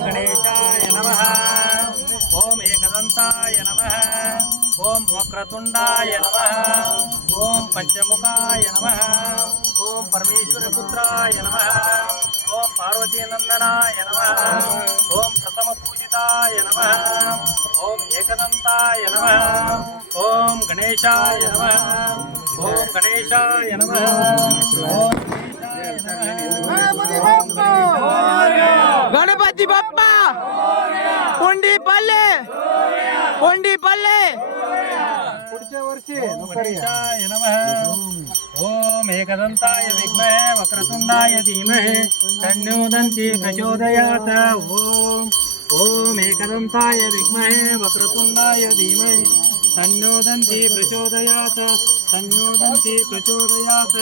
गणेशाय नमः। ओम एकदंताय नमः। ओम वक्रतुंडाय नमः। ओम पंचमुखाय नमः। ओम परमेश्वरपुत्राय नमः। ओम पार्वतीनंदनाय नमः। ओम प्रथमपूजिताय नमः। ओम एकदंताय नमः। ओम गणेशाय नमः। ओम गणेशाय नमः। ओम गणपती बाप्पा पुंडी पल्ले पुंडी पल्ले पुढच्या वर्षी गणेशाय नमः। ओम एकदंताय विद्महे वक्रतुंडाय धीमहि तन्नो दन्ति प्रचोदयात्। ओम एकदंताय विद्महे वक्रतुंडाय धीमहि तन्नो दन्ति प्रचोदयात्।